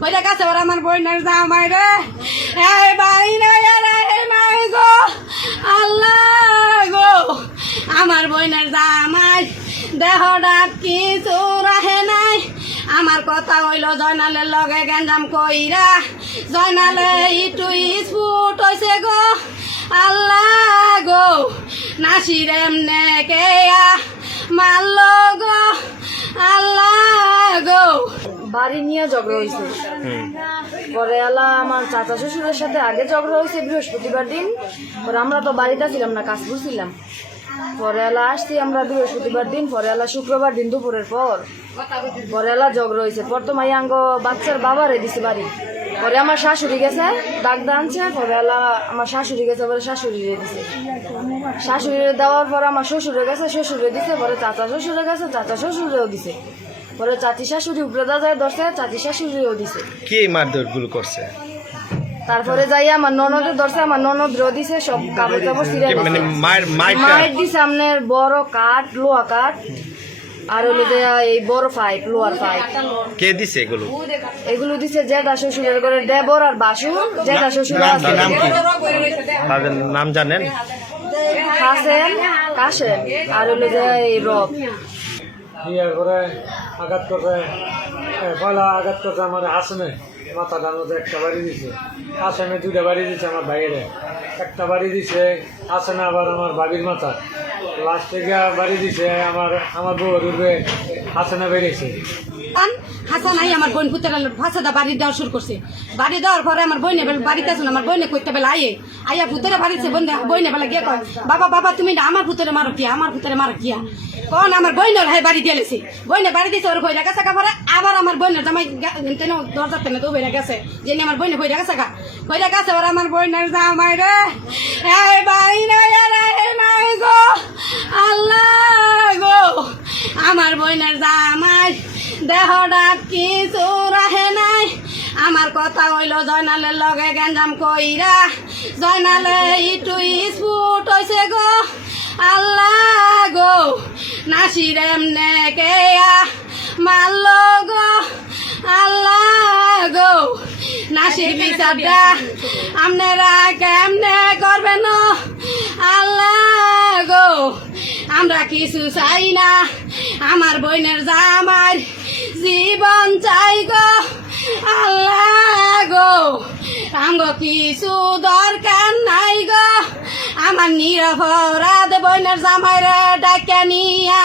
কইরা কাছে ওরা আমার বোনের জামাই রে। এই নাই আর এই মাই গো। আল্লাহ গো, আমার বোনের জামাই। দেহটা কিছু রাহে নাই। আমার কথা হইল, জয়নালের লগে গেঞ্জাম কইরা, জয়নালে ইটু স্ফুট হইছে গো। আল্লাহ গো, নাসির এমনে কেয়া মারল গো। আল্লাহ বাড়ি নিয়ে ঝগড়া হয়েছে পরে আলা আমার চাচা শ্বশুরের সাথে আগে ঝগড়া হয়েছে বৃহস্পতিবার দিন। পরে আমরা তো বাড়িতে ছিলাম না কাজ করছিলাম পরে এলা আসছি আমরা বৃহস্পতিবার দিন পরে এলা শুক্রবার দিন দুপুরের পর। পরে এলা ঝগড়া হয়েছে পর তো মাইয়াঙ্গ বাচ্চার বাবারে দিছে বাড়ি। পরে আমার শাশুড়ি গেছে ডাকদা আনছে। পরে এলা আমার শাশুড়ি গেছে পরে শাশুড়ি দিছে। শাশুড়ি দেওয়ার পর আমার শ্বশুরে গেছে শ্বশুরে দিছে পরে চাচা শ্বশুরে গেছে চাচা শ্বশুরেও দিছে। পরে চাচি শাশুড়ি উপরে দাদায় ধরছে চাচি শাশুড়িও দিছে। কি মারধরগুলো করছে? তারপরে যাই আমার ননদে ধরছে আমার ননদ র দিছে সব কাপড় টাপড় ছিঁড়ে মানে দিছে। মায়ের মায়ের দিছে আপনার বড় কাঠ লোহা কাঠ আর হলো যে এই বড় পাইপ লোহার পাইপ কে দিছে এগুলো? এগুলো দিছে জেঠা শ্বশুরের ঘরে দেবর আর বাসু। জেঠা শ্বশুর আছে। নাম কি? তাদের নাম জানেন? হাসেন কাশেন আর হলো যে এই রব। বিয়ের করে আঘাত করছে এ, পয়লা আঘাত করছে আমার হাসনে। মাথা ডানোতে একটা বাড়ি দিছে। হাসনে দুইটা বাড়ি দিছে আমার বাইরে একটা বাড়ি দিছে হাসনে আবার আমার বাবির মাথা। লাস্টে গিয়া বাড়ি দিছে আমার আমার বউ রূপে হাসনে আন হাসান আই আমার বোন পুতের ফাঁসাদা বাড়ি দেওয়া শুরু করছে। বাড়ি দেওয়ার পরে আমার বইনে বেলা বাড়িতে আসুন আমার বইনে করতে বেলা আইয়ে। আইয়া পুতরে বাড়িতে বোন বইনে বেলা গিয়ে কয় বাবা বাবা তুমি আমার পুতরে মারো কিয়া আমার পুতরে মারো কিয়া কোন আমার বইনের হাই বাড়ি দিয়ে লেছি। বইনে বাড়ি দিয়েছে ওর বইরা গেছে পরে। আবার আমার বইনের জামাই তেন দরজা তেনে তো বইরা গেছে। যে আমার বইনে বইরা গেছে গা। বইরা গেছে, ওরা আমার বইনের জামাই রে। এই বাড়ি নাই গো। আল্লাহ গো। আমার বইনের জামাই, দেহটা কিছু রাহে নাই। আমার কথা হইল, জয়নালের লগে গেঞ্জাম কইরা, জয়নালে ইটু নাসির এমনে কেয়া মারল গো আল্লাহ গো। নাসির বিচারটা আপনারা কেমনে করবেন আল্লাহ গো আমরা কিছু চাই না। আমার বোনের জামার জীবন চাই গো। আল্লাহ গো আঙ্গ কিছু দরকার নাই গো। আমার নিরপরাধ বোনের জামাইরে ডাকে নিয়া